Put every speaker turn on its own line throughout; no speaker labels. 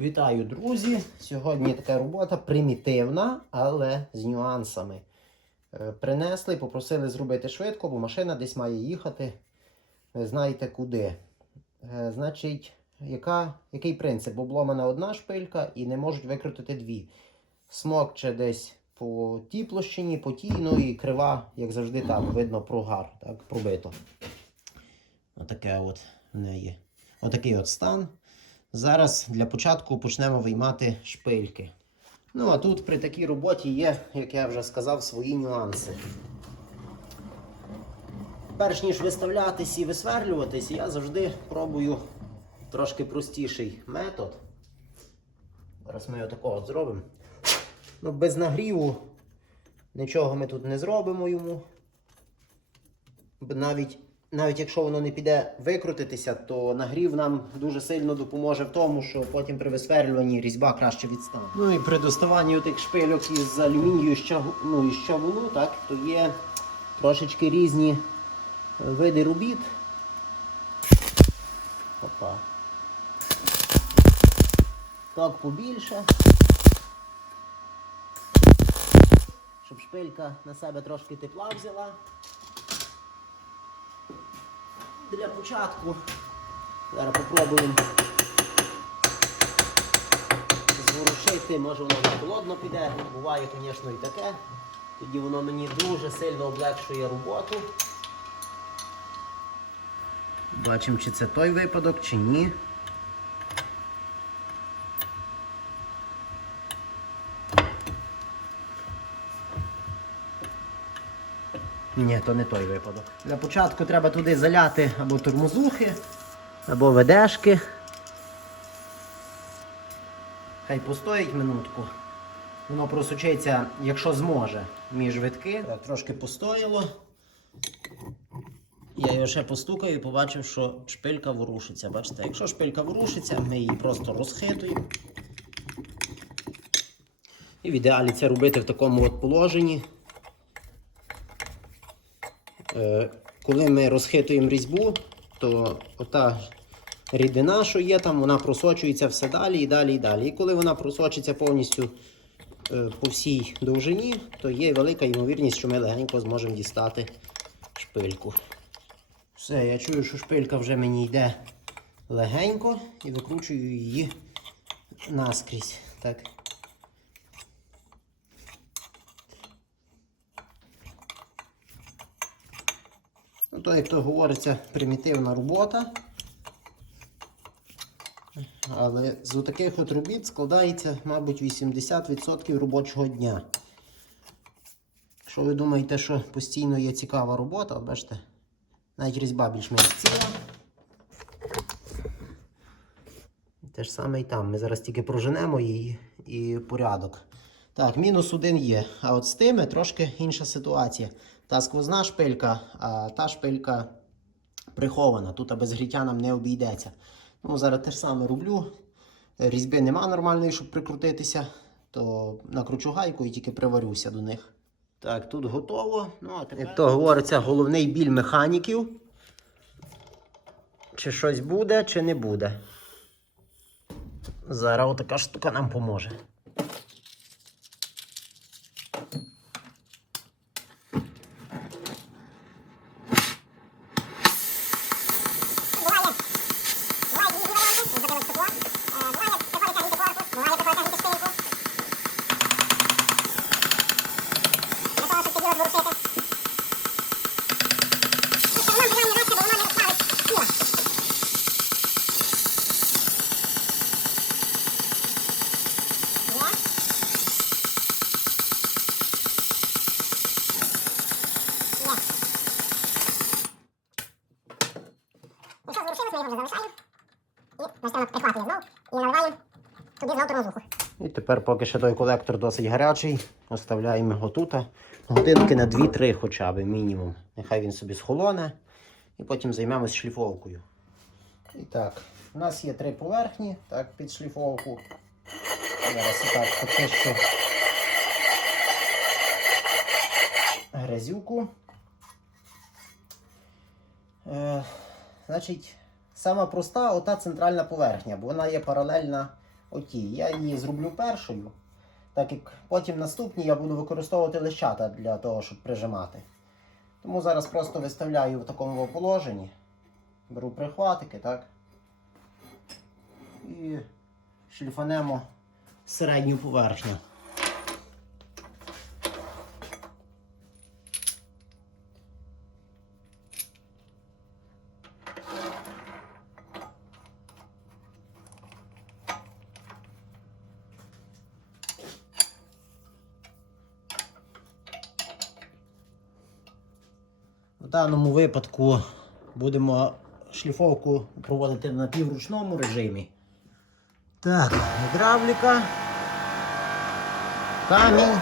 Вітаю, друзі! Сьогодні така робота примітивна, але з нюансами. Е, Принесли, попросили зробити швидко, бо машина десь має їхати. Ви знаєте куди. Е, Значить, яка, який принцип? Обломана одна шпилька і не можуть викрутити дві. Смокче десь по тій площині, по тій, ну і крива, як завжди, там видно прогар, так, пробито. Отаке от в неї. Отакий от стан. Зараз для початку почнемо виймати шпильки. Ну, а тут при такій роботі є, як я вже сказав, свої нюанси. Перш ніж виставлятись і висверлюватись, я завжди пробую трошки простіший метод. Зараз ми отакого от зробимо. Ну, без нагріву нічого ми тут не зробимо йому. Навіть навіть якщо воно не піде викрутитися, то нагрів нам дуже сильно допоможе в тому, що потім при висверлюванні різьба краще відстане. Ну і при доставанні тих шпильок із алюмінію ну, із щавуну, так, то є трошечки різні е, види робіт. Опа. Так побільше. Щоб шпилька на себе трошки тепла взяла для початку. Зараз попробуємо зворушити, може воно холодно піде. Буває, звісно, і таке. Тоді воно мені дуже сильно облегшує роботу. Бачимо, чи це той випадок, чи ні. Ні, то не той випадок. Для початку треба туди заляти або тормозухи, або ведешки. Хай постоїть минутку. Воно просучиться, якщо зможе, між витки. Так, трошки постояло. Я його ще постукаю і побачив, що шпилька ворушиться. Бачите, якщо шпилька ворушиться, ми її просто розхитуємо. І в ідеалі це робити в такому от положенні. Е, Коли ми розхитуємо різьбу, то ота рідина, що є там, вона просочується все далі і далі і далі. І коли вона просочиться повністю е, по всій довжині, то є велика ймовірність, що ми легенько зможемо дістати шпильку. Все, я чую, що шпилька вже мені йде легенько і викручую її наскрізь. Так. Ну, то, як то говориться, примітивна робота. Але з таких от робіт складається, мабуть, 80% робочого дня. Якщо ви думаєте, що постійно є цікава робота, бачите, навіть різьба більш-менш ціла. Те ж саме і там. Ми зараз тільки проженемо її і порядок. Так, мінус один є. А от з тими трошки інша ситуація. Та сквозна шпилька, а та шпилька прихована. Тут без гріття нам не обійдеться. Ну, Зараз те ж саме роблю. Різьби нема нормальної, щоб прикрутитися, то накручу гайку і тільки приварюся до них. Так, тут готово. Ну, а тепер... Як то говориться, головний біль механіків. Чи щось буде, чи не буде. Зараз отака штука нам поможе.
Ну що, зворушилось, ми І. І
тепер, поки ще той колектор досить гарячий, оставляємо його тут. Годинки на 2-3 хоча б мінімум. Нехай він собі схолоне. І потім займемось шліфовкою. І так, у нас є три поверхні так, під шліфовку. Зараз і так почищу грязюку. Е, значить, сама проста ота центральна поверхня, бо вона є паралельна Оті. Я її зроблю першою, так як потім наступні я буду використовувати лещата для того, щоб прижимати. Тому зараз просто виставляю в такому положенні. Беру прихватики, так? І шліфанемо середню поверхню. В даному випадку будемо шліфовку проводити в напівручному режимі. Так, гідравліка. Камінь.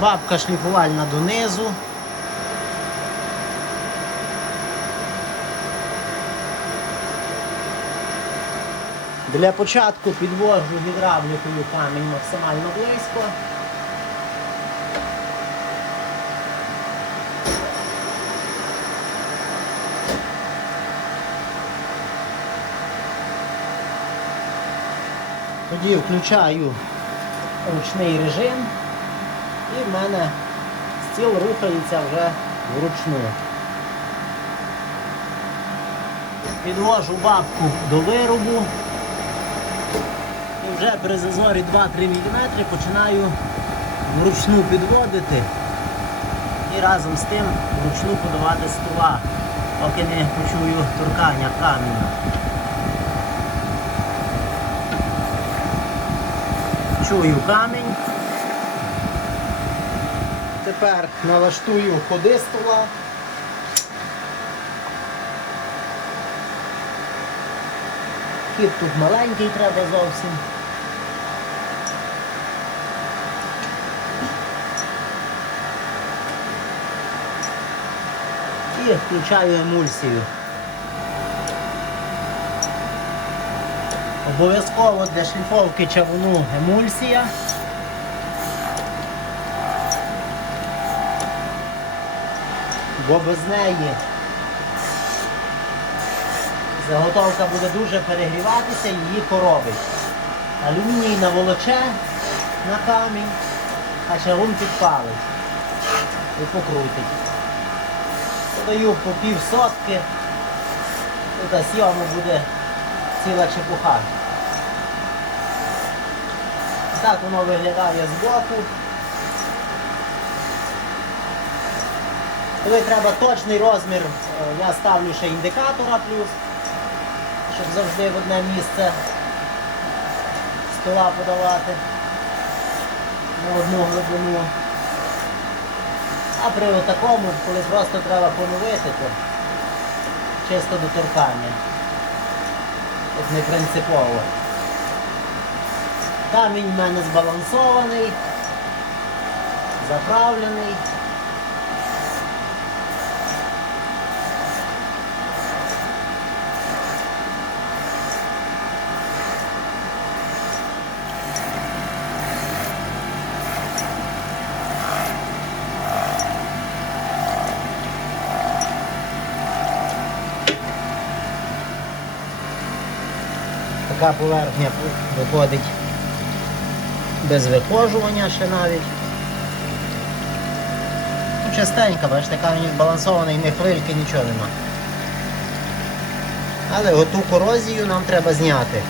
Бабка шліфувальна донизу. Для початку підвожу гідравлікою камінь максимально близько. Тоді включаю ручний режим і в мене стіл рухається вже вручну. Підвожу бабку до виробу і вже при зазорі 2-3 мм починаю вручну підводити і разом з тим вручну подавати стола, поки не почую торкання каміння. Чую камінь. Тепер налаштую ходи стола. Тут маленький треба зовсім. І включаю емульсію. Обов'язково для шліфовки чавуну емульсія. Бо без неї заготовка буде дуже перегріватися і її коробить. Алюміній наволоче на камінь, а чавун підпалить і покрутить. Подаю по пів сотки, тут буде ціла чепуха. Так воно виглядає збоку. Коли треба точний розмір, е, я ставлю ще індикатора плюс, щоб завжди в одне місце стола подавати на одну глибину. А при такому, коли просто треба поновити, то чисто до торкання. Тут не принципово. Камінь в мене збалансований, заправлений. Така поверхня виходить без вихожування ще навіть. Ну, Частенько, бачите, камінь збалансований, не хвильки, нічого нема. Але оту корозію нам треба зняти,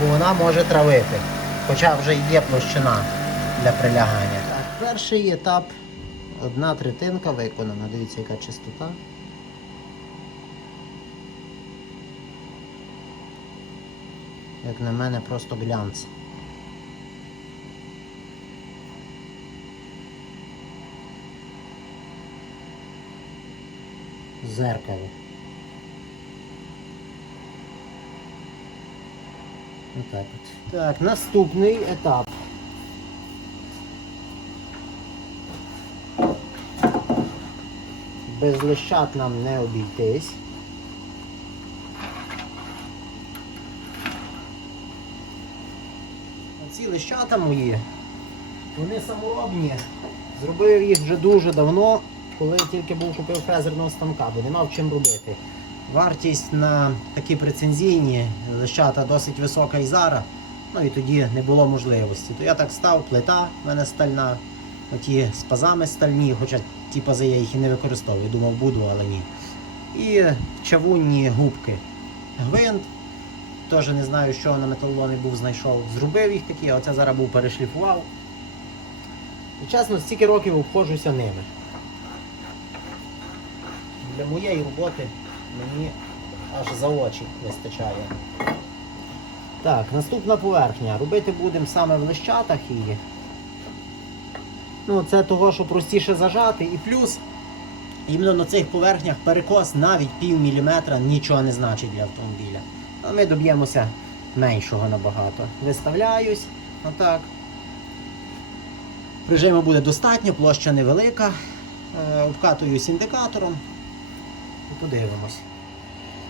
бо вона може травити. Хоча вже є площина для прилягання. Так, перший етап, одна третинка виконана. Дивіться, яка чистота. Як на мене, просто глянц. Зеркало. Отак от. Так, наступний етап. Без лещат нам не обійтись. Ці лещата мої, вони саморобні. Зробив їх вже дуже давно, коли тільки був купив фрезерного станка, бо не мав чим робити. Вартість на такі прецензійні лищата досить висока і зараз. Ну і тоді не було можливості. То я так став, плита в мене стальна, оті з пазами стальні, хоча ті пази я їх і не використовую. Думав, буду, але ні. І чавунні губки. Гвинт. Теж не знаю, що на металоломі був знайшов. Зробив їх такі, а оце зараз був перешліфував. І чесно, стільки років обходжуся ними. Для моєї роботи мені аж за очі вистачає. Так, наступна поверхня. Робити будемо саме в лищатах її. Ну, це того, що простіше зажати. І плюс, іменно на цих поверхнях перекос навіть пів міліметра нічого не значить для автомобіля. А ми доб'ємося меншого набагато. Виставляюсь, отак. Прижиму буде достатньо, площа невелика. Е, Обкатуюсь індикатором і подивимось.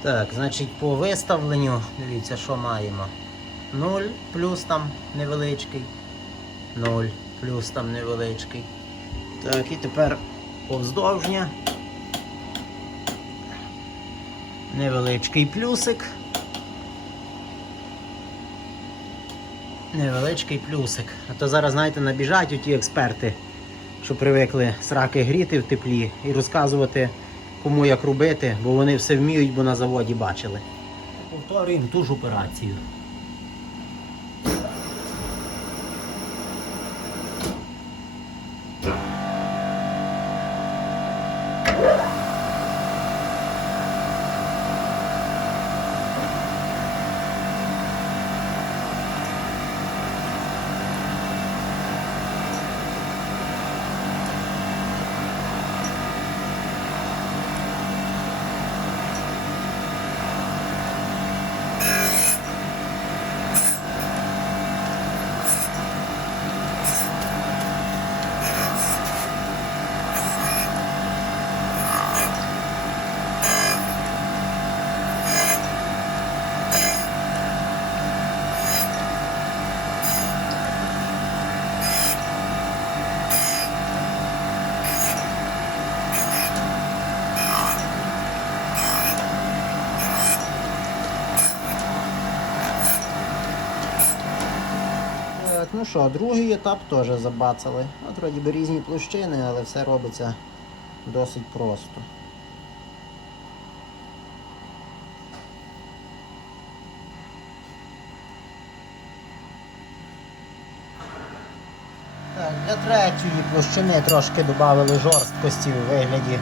Так, значить, по виставленню, дивіться, що маємо. 0 плюс там невеличкий. 0 плюс там невеличкий. Так, і тепер повздовжня. Невеличкий плюсик. Невеличкий плюсик. А то зараз, знаєте, набіжать оті експерти, що привикли сраки гріти в теплі і розказувати, кому як робити, бо вони все вміють, бо на заводі бачили. Повторюємо ту ж операцію. Так, ну що, другий етап теж забацали. От вроді би різні площини, але все робиться досить просто. Для третьої площини трошки додали жорсткості у вигляді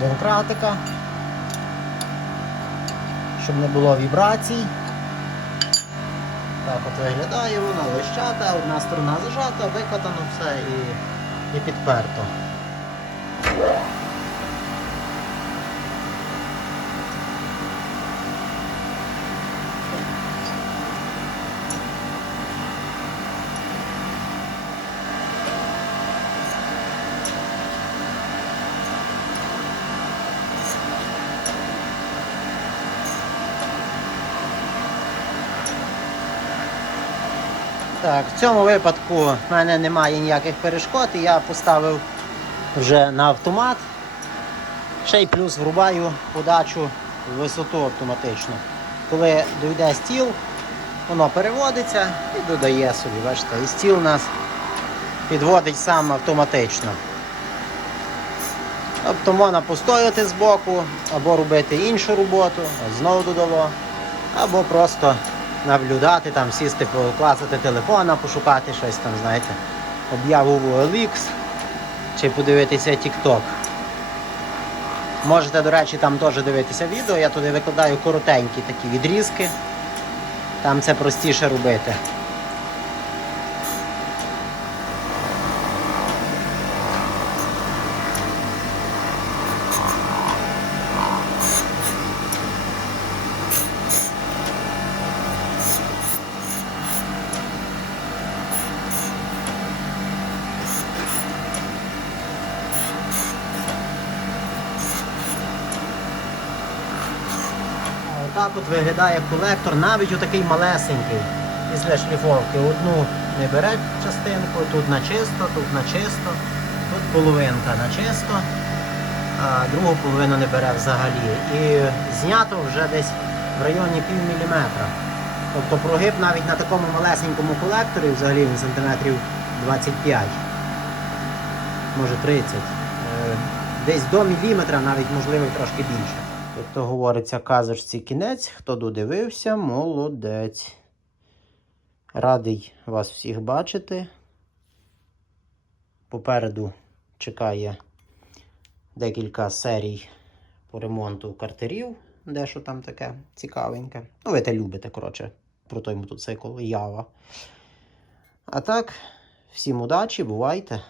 домкратика, щоб не було вібрацій. Так от виглядає вона лищата, одна сторона зажата, викатано все і, і підперто. Так, в цьому випадку в мене немає ніяких перешкод, і я поставив вже на автомат. Ще й плюс врубаю подачу в висоту автоматично. Коли дойде стіл, воно переводиться і додає собі. Бачите, і стіл у нас підводить сам автоматично. Тобто можна постояти збоку, або робити іншу роботу, от знову додало, або просто наблюдати, там сісти, покласти телефона, пошукати щось там, знаєте, об'яву в OLX чи подивитися TikTok. Можете, до речі, там теж дивитися відео, я туди викладаю коротенькі такі відрізки. Там це простіше робити. Отак от виглядає колектор, навіть отакий малесенький після шліфовки. Одну не бере частинку, тут на чисто, тут на чисто, тут половинка на чисто. а другу половину не бере взагалі. І знято вже десь в районі пів міліметра. Тобто прогиб навіть на такому малесенькому колекторі, взагалі він сантиметрів 25, може 30. е, Десь до міліметра, навіть можливо трошки більше. Тобто говориться казочці кінець, хто додивився, молодець. Радий вас всіх бачити. Попереду чекає декілька серій по ремонту картерів, дещо там таке цікавеньке. Ну, ви те любите, коротше, про той мотоцикл Ява. А так, всім удачі, бувайте.